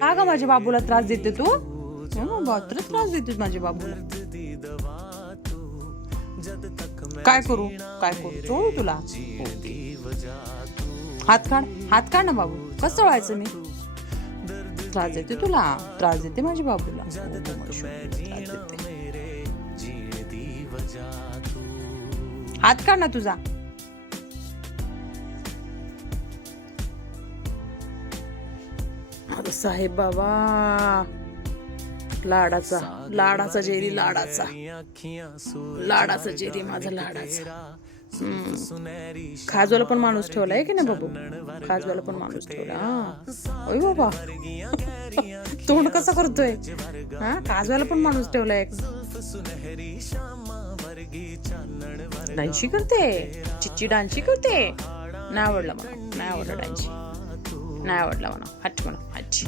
का ग माझ्या बाबूला त्रास देते तू? बात्र त्रास देते माझ्या बाबूला. काय करू चोळू तुला? हात काढ ना बाबू. कसं चोळायचं मी? त्रास देते तुला? त्रास देते माझ्या बाबूला. हात काढ ना तुझा. अरे साहेब बाबा, लाडाचा जेरी, लाडाचा जेरी माझा लाडाचा. खाजवाला पण माणूस ठेवलाय की ना बाबू? खाजवाला पण माणूस ठेवला. ओय बाबा, तोंड कसं करतोय? खाजवाला पण माणूस ठेवलाय. डान्सी करते, चिच्ची डान्सी करते. नाही आवडला म्हणा, नाही आवडला डान्सी, नाही आवडला म्हणा. हट म्हणा, हट.